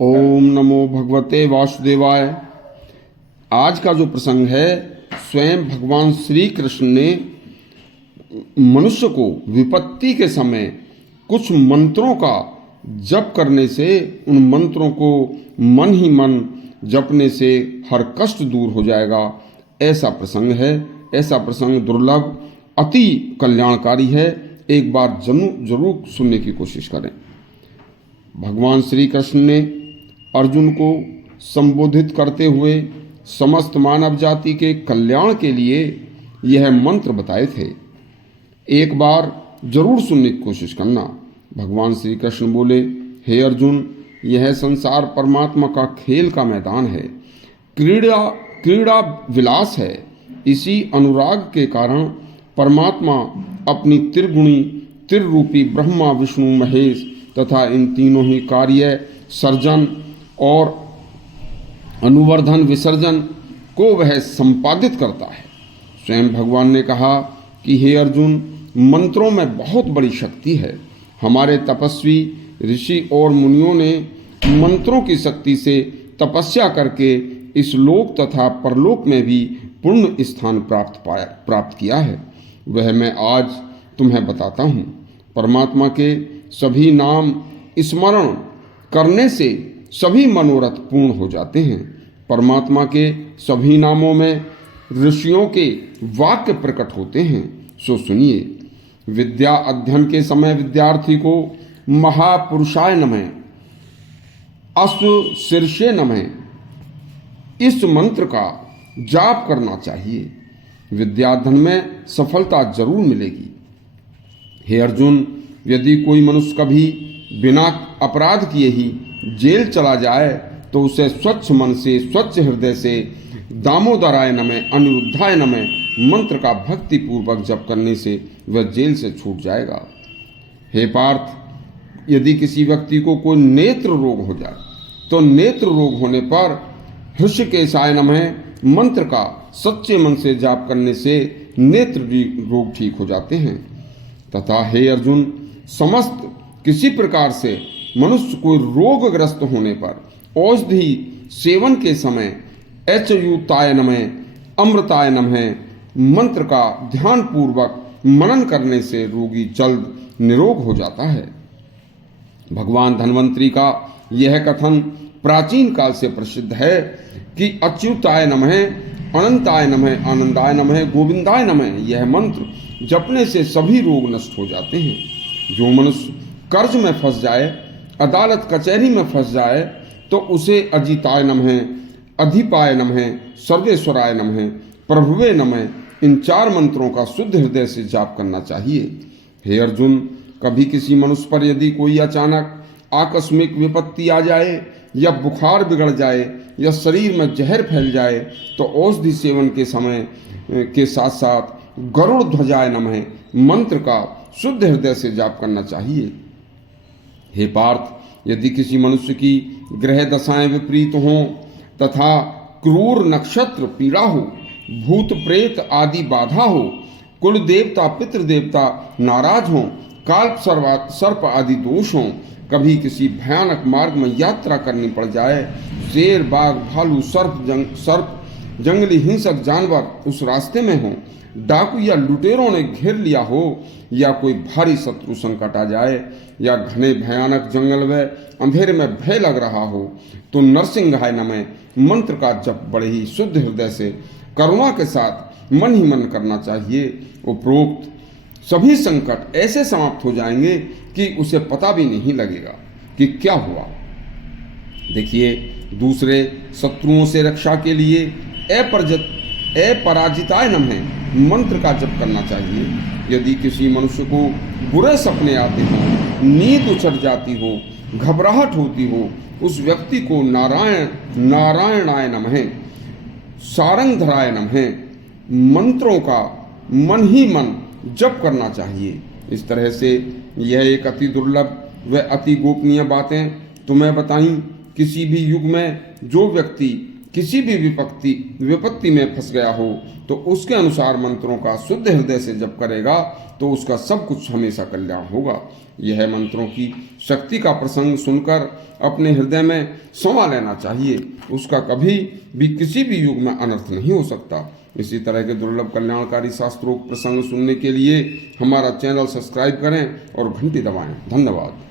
ओम नमो भगवते वासुदेवाय। आज का जो प्रसंग है, स्वयं भगवान श्री कृष्ण ने मनुष्य को विपत्ति के समय कुछ मंत्रों का जप करने से, उन मंत्रों को मन ही मन जपने से हर कष्ट दूर हो जाएगा, ऐसा प्रसंग है। ऐसा प्रसंग दुर्लभ, अति कल्याणकारी है। एक बार जरूर सुनने की कोशिश करें। भगवान श्री कृष्ण ने अर्जुन को संबोधित करते हुए समस्त मानव जाति के कल्याण के लिए यह मंत्र बताए थे। एक बार जरूर सुनने की कोशिश करना। भगवान श्री कृष्ण बोले, हे अर्जुन, यह संसार परमात्मा का खेल का मैदान है, क्रीड़ा विलास है। इसी अनुराग के कारण परमात्मा अपनी त्रिगुणी त्रिरूपी ब्रह्मा विष्णु महेश तथा इन तीनों ही कार्य सर्जन और अनुवर्धन विसर्जन को वह संपादित करता है। स्वयं भगवान ने कहा कि हे अर्जुन, मंत्रों में बहुत बड़ी शक्ति है। हमारे तपस्वी ऋषि और मुनियों ने मंत्रों की शक्ति से तपस्या करके इस लोक तथा परलोक में भी पूर्ण स्थान प्राप्त किया है। वह मैं आज तुम्हें बताता हूँ। परमात्मा के सभी नाम स्मरण करने से सभी मनोरथ पूर्ण हो जाते हैं। परमात्मा के सभी नामों में ऋषियों के वाक्य प्रकट होते हैं। सो सुनिए। विद्या अध्ययन के समय विद्यार्थी को महापुरुषाय नमः, अश्व शीर्षे नमः इस मंत्र का जाप करना चाहिए। विद्याध्ययन में सफलता जरूर मिलेगी। हे अर्जुन, यदि कोई मनुष्य कभी बिना अपराध किए ही जेल चला जाए तो उसे स्वच्छ मन से, स्वच्छ हृदय से दामोदराय नमः, अनिरुद्धाय नमः मंत्र का भक्ति पूर्वक जप करने से वह जेल से छूट जाएगा। हे पार्थ, यदि किसी व्यक्ति को कोई नेत्र रोग हो जाए तो नेत्र रोग होने पर हृषिकेशाय नमः मंत्र का सच्चे मन से जाप करने से नेत्र रोग ठीक हो जाते हैं। तथा हे अर्जुन, समस्त किसी प्रकार से मनुष्य को रोगग्रस्त होने पर औषधि सेवन के समय अच्युताय नमः, अमृताय नमः मंत्र का ध्यान पूर्वक मनन करने से रोगी जल्द निरोग हो जाता है। भगवान धन्वंतरी का यह कथन प्राचीन काल से प्रसिद्ध है कि अच्युताय नमः, अनंताय नमः, आनंदाय नमः, गोविंदाय नमः यह मंत्र जपने से सभी रोग नष्ट हो जाते हैं। जो मनुष्य कर्ज में फंस जाए, अदालत कचहरी में फंस जाए तो उसे अजिताय नमः, अधिपाय नमः, सर्वेश्वराय नमः, प्रभुवे नमः इन 4 मंत्रों का शुद्ध हृदय से जाप करना चाहिए। हे अर्जुन, कभी किसी मनुष्य पर यदि कोई अचानक आकस्मिक विपत्ति आ जाए या बुखार बिगड़ जाए या शरीर में जहर फैल जाए तो औषधि सेवन के समय के साथ साथ गरुड़ ध्वजाय नमः मंत्र का शुद्ध हृदय से जाप करना चाहिए। हे पार्थ, यदि किसी मनुष्य की ग्रह दशाएं विपरीत हों तथा क्रूर नक्षत्र पीड़ा हो, भूत प्रेत आदि बाधा हो, कुल देवता पितृदेवता नाराज हों, काल्प सर्प आदि दोष हों, कभी किसी भयानक मार्ग में यात्रा करनी पड़ जाए, शेर बाघ भालू सर्प जंगली हिंसक जानवर उस रास्ते में हो, डाकू या लुटेरों ने घेर लिया हो, या कोई भारी शत्रु संकट आ जाए, या घने भयानक जंगल में अंधेरे में भय लग रहा हो, तो नरसिंहाय नमः मंत्र का जप बड़े ही शुद्ध हृदय से करुणा के साथ मन ही मन करना चाहिए। उपरोक्त सभी संकट ऐसे समाप्त हो जाएंगे कि उसे पता भी नहीं लगेगा कि क्या हुआ। देखिए, दूसरे शत्रुओं से रक्षा के लिए अपराजिताय नमः मंत्र का जप करना चाहिए। यदि किसी मनुष्य को बुरे सपने आते हो, नींद उचट जाती हो, घबराहट होती हो, उस व्यक्ति को नारायणाय नमः, सारंगधराय नमः मंत्रों का मन ही मन जप करना चाहिए। इस तरह से यह एक अति दुर्लभ व अति गोपनीय बातें तुम्हें बताई। किसी भी युग में जो व्यक्ति किसी भी विपत्ति में फंस गया हो तो उसके अनुसार मंत्रों का शुद्ध हृदय से जप करेगा तो उसका सब कुछ हमेशा कल्याण होगा। यह मंत्रों की शक्ति का प्रसंग सुनकर अपने हृदय में समा लेना चाहिए। उसका कभी भी किसी भी युग में अनर्थ नहीं हो सकता। इसी तरह के दुर्लभ कल्याणकारी शास्त्रोक्त प्रसंग सुनने के लिए हमारा चैनल सब्सक्राइब करें और घंटी दबाएं। धन्यवाद।